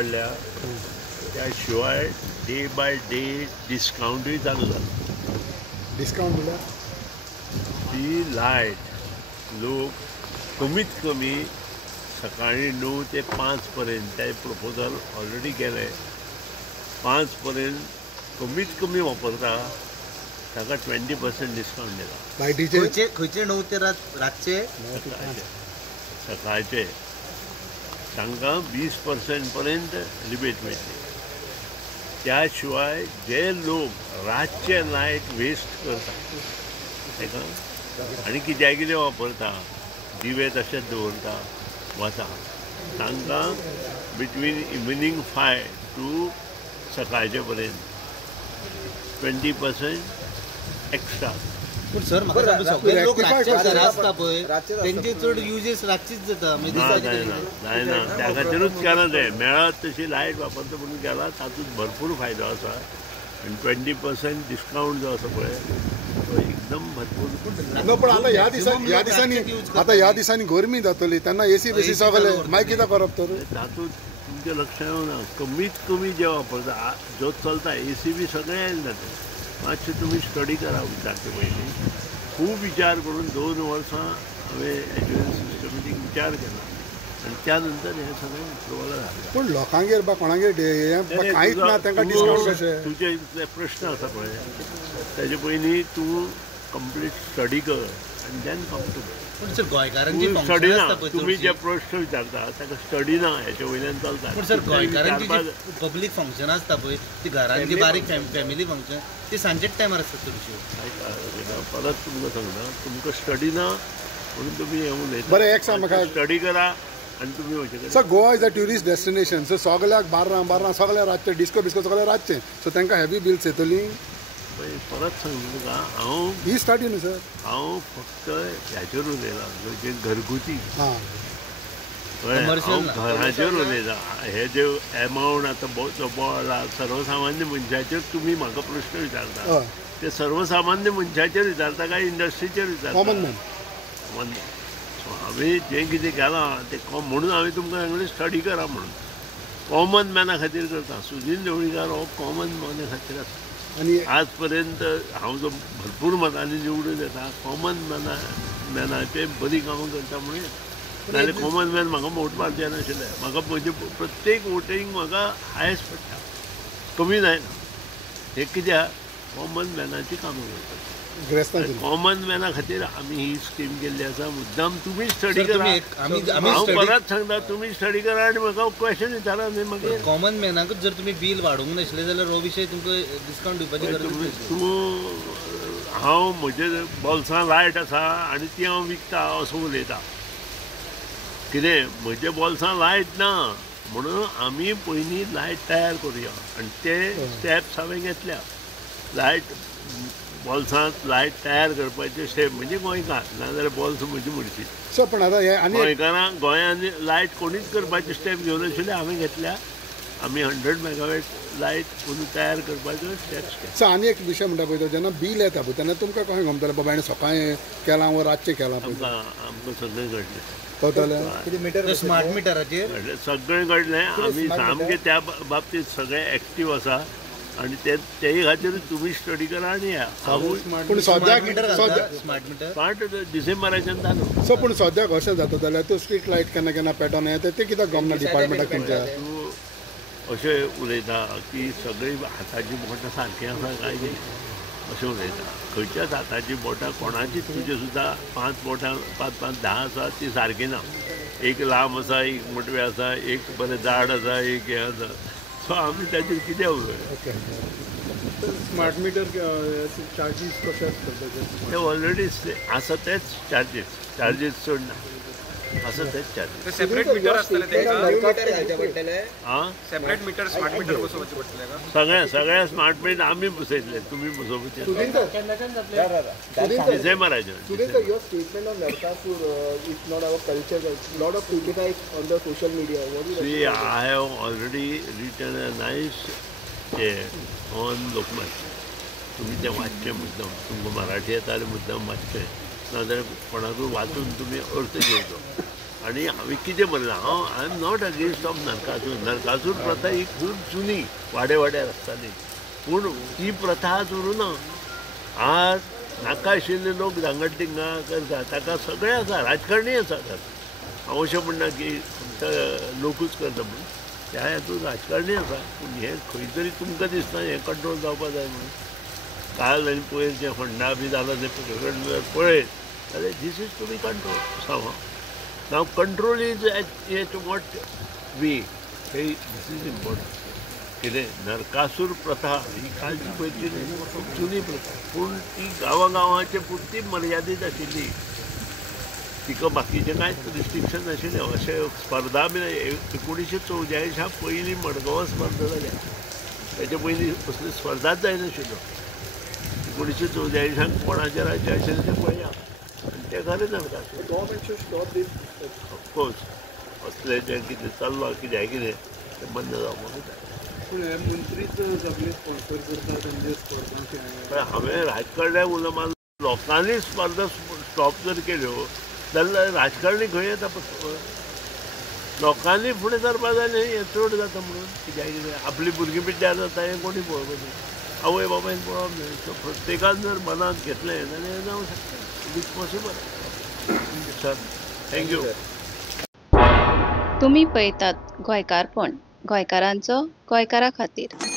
वाढल्या, त्याशिवाय day by day डिस्काउंटही चालू झाला. डिस्काउंट दिला ती लाईट लोक कमीत कमी सकाळी 9 ते 5 पर्यंत ते प्रपोजल ऑलरेडी केले. 5 पर्यंत कमीत कमी वापरता ताका 20% डिस्काउंट दिला. लायटीचे खंयचे 9 ते रातचे सकाळचे तांकां 20% पर्यंत रिबेट मेळटली. त्याशिवाय जे लोक रातचे लायट वेस्ट करता ताका आनी कितें वापरता, दिवे तशेंच दवरता वता, तांकां बिटवीन इवनिंग 5 टू सकाळचे पर्यंत 20% एक्स्ट्रा. पूण सर म्हाका सगळे लोक रातचे आसता पळय तेंचे चड युजेस रातचीच जाता. जायना त्या खातीरूच केलां तें. मेळत तशी लायट वापरता म्हणून केला. तातूंत भरपूर फायदो आसा आनी 20% डिस्काउंट जो आसा पळय तो एकदम भरपूर. पण आता ह्या दिसांनी गरमी जातली तेन्ना एसी बेसी सगळे मागीर कितें करप तर तातूंत तुमचें लक्ष येवना. कमीत कमी जे वापरता जो चलता एसी बी सगळे येयले ते मातशें तुमी स्टडी करा विचारचे पयलीं. खूब विचार करून 2 वर्सां हांवें एज्युकेशन सिस्टमीक विचार केला आनी त्या नंतर हें सगळें अप्रुवल जालें. पूण लोकांगेर कोणागेर कांयच ना तांकां डिस्काउंट कशें. तुजे प्रश्न आसा पळय तेजे पयलीं तूं कंप्लीट स्टडी कर आनी देन कम टू पूण सर गोंयकारांची स्टडी ना. तुम्ही जे प्रश्न विचारता ताका स्टडी ना हेच्या वयल्यान चलता. पूण सर गोंयकारांची पब्लीक फंक्शन आसता पळय ती घरांची बारीक फॅमिली फंक्शन ती सांजेच टायमार आसता चडशी. परत तुमकां सांगता तुमकां स्टडी ना म्हणून तुमी हे उलयता. बरें एक सांग म्हाका स्टडी करा आनी तुमी वयचे. Sir Goa is a tourist destination so सगळ्याक बार्रां सगळ्या रातचे डिस्को सगळें रातचें सो तांकां हेवी बिल्स येतली. परत सांगता तुका हांव ही स्टार्ट न्हू सर. हांव फक्त ह्याचेर उलयलां जे घरगुती घराचेर उलयता. हे जे एमावंट आतां जो बोला सर्वसामान्य मनशाचेर तुमी म्हाका प्रश्न विचारता ते सर्वसामान्य मनशाचेर विचारता काय इंडस्ट्रीचेर विचारता. Common man. सो हांवें जें कितें केलां तें म्हणून हांवें तुमकां सांगलें स्टडी करा म्हणून. कॉमन मॅना खातीर करता. सुनील ढवळीकर हो कॉमन मॅना खातीर आसा. आनी आज पर्यंत हांव जो भरपूर मतांनी निवडून येता कॉमन मॅनाचे बरी कामां करता म्हणून. नाजाल्यार कॉमन मॅन म्हाका वोट मारचे नाशिल्ले. म्हाका म्हणजे प्रत्येक वोटींग म्हाका हायस्ट पडटा, कमी जायना. हे कित्याक कॉमन मॅनाची कामां करता. कॉमन मॅना खातीर आमी ही स्कीम केल्ली आसा. मुद्दाम तुमी स्टडी करा. हांव परत सांगता तुमी स्टडी करा आनी म्हाका क्वेश्चन विचारा न्ही. मागीर कॉमन मॅनाकूच जर तुमी बील वाडोवंक नाशिल्ले जाल्यार हो विशय तुमकां डिस्काउंट दिवपाची गरज. हांव म्हजे बॉल्सां लायट आसा आनी ती हांव विकता असो उलयता. कितें म्हजे बॉल्सां लायट ना म्हणून आमी पयलीं लायट तयार करुया आनी ते स्टेप्स हांवें घेतल्या. लायट बॉल्सांत लायट तयार करपाचे स्टेप म्हणजे गोंयकार नाजाल्यार बॉल्स म्हजी म्हणची. सो पण आतां गोंयकारांक गोंयांत लायट कोणीच करपाचे स्टेप घेवन आशिल्ले हांवें घेतल्या. आमी 100 मेगावॅट लायट कोणी तयार करपाच्यो स्टेप्स केले. सो आनी एक विशय म्हणटा पळय जेन्ना बील येता पळय तेन्ना तुमकां कशें गमतलें बाबा हांवें सकाळीं केलां वा रातचें केलां पळय. आमकां सगळें घडलें. स्मार्ट मिटराचेर सगळें घडलें. आमी सामकें त्या बाबतींत सगळे एक्टीव आसा आनी तेय खातीर तुमी स्टडी करा आनी या. पूण सद्याक स्मार्ट डिसेंबराच्यान जालो. सो पूण सद्याक अशें जाता जाल्यार तूं स्ट्रीट लायट केन्ना केन्ना पेटोवन येता ते कित्याक गमना डिपार्टमेंटाक तुमच्या. तूं अशें उलयता की सगळीं हाताची बोटां सारकीं आसा काय न्ही अशें उलयता. खंयच्याच हाताची बोटां कोणाचीच तुजे सुद्दां 5 बोटां 5-5 10 आसा ती सारकी ना. एक लांब आसा एक मोटवे आसा एक बरें जाड आसा एक हें आसा. सो आमी ताचेर कितें उलय. स्मार्ट मिटर चार्जीस कशे आसता ते ऑलरेडी आसा तेच चार्जीस चड ना आसा तेच चार्जीस. सेपरेट मीटर आसतले सेपरेट मीटर स्मार्ट मीटर बसोवचे पडटले. सगळ्या स्मार्ट मीटर आमी बसयतले तुमी बसोवचे डिसेंबराचे. I have already written a nice on Lokmat. तुम्ही ते वाचचे मुद्दाम. तुमकां मराठी येता जाल्यार मुद्दाम वाचचें नाजाल्यार कोणाकूय वाचून तुमी अर्थ घेवचो आनी हांवें कितें बरयलां हांव I am not against of Narakasur प्रथा ही खूब जुनी वाड्यार आसताली पूण ती प्रथा आज उरूना आज नाका आशिल्ले लोक दांगड करता ताका सगळें आसा राजकारणी आसा हांव अशें म्हणना की फक्त लोकूच करता म्हणून त्या हातूंत राजकारणी आसा पूण हें खंय तरी तुमकां दिसना हें कंट्रोल जावपाक जाय म्हणून काल आनी पयर जें फंडा बी जालां तें पळयत जाल्यार this is to be control साव नाव control is at what way हे दीस इज इम्पॉर्टंट कितें नरकासूर प्रथा ही कालची पयची न्ही खूब जुनी प्रथा पूण ती गांवाचे पुरती मर्यादीत आशिल्ली तिका बाकीचें कांयच रिस्ट्रिक्शन नाशिल्लें अशें स्पर्धा बी 1944 पयलीं मडगांवां स्पर्धा जाल्या तेच्या पयलीं कसली स्पर्धाच जायनाशिल्लो 1944 कोणाचें राज्य आशिल्लें तें पळया आनी तें खरें Narakasur government should stop this of course असलें जें कितें चल्लां कितें तें बंद जावपाक जाय पूण हे मंत्रीच सगळे स्पॉन्सर करतात म्हणजे स्पर्धा हांवें राजकारण्याक उलयना लोकांनी स्पर्धा स्टॉप जर केल्यो जाल्यार राजकारणी खंय येता लोकांनी फुडें सरपा जाय न्ही हें चड जाता म्हणून कित्याक आपली भुरगीं पिड्ड्यार जाता हें कोणी पळोवपाचें आवय बाबायन पळोवप न्ही सो प्रत्येकान जर मनांत घेतलें जाल्यार हें जावं शकता it is possible sir thank you तुम्ही पळयतात गोंयकारपण गोंयकारांचो गोंयकारा खातीर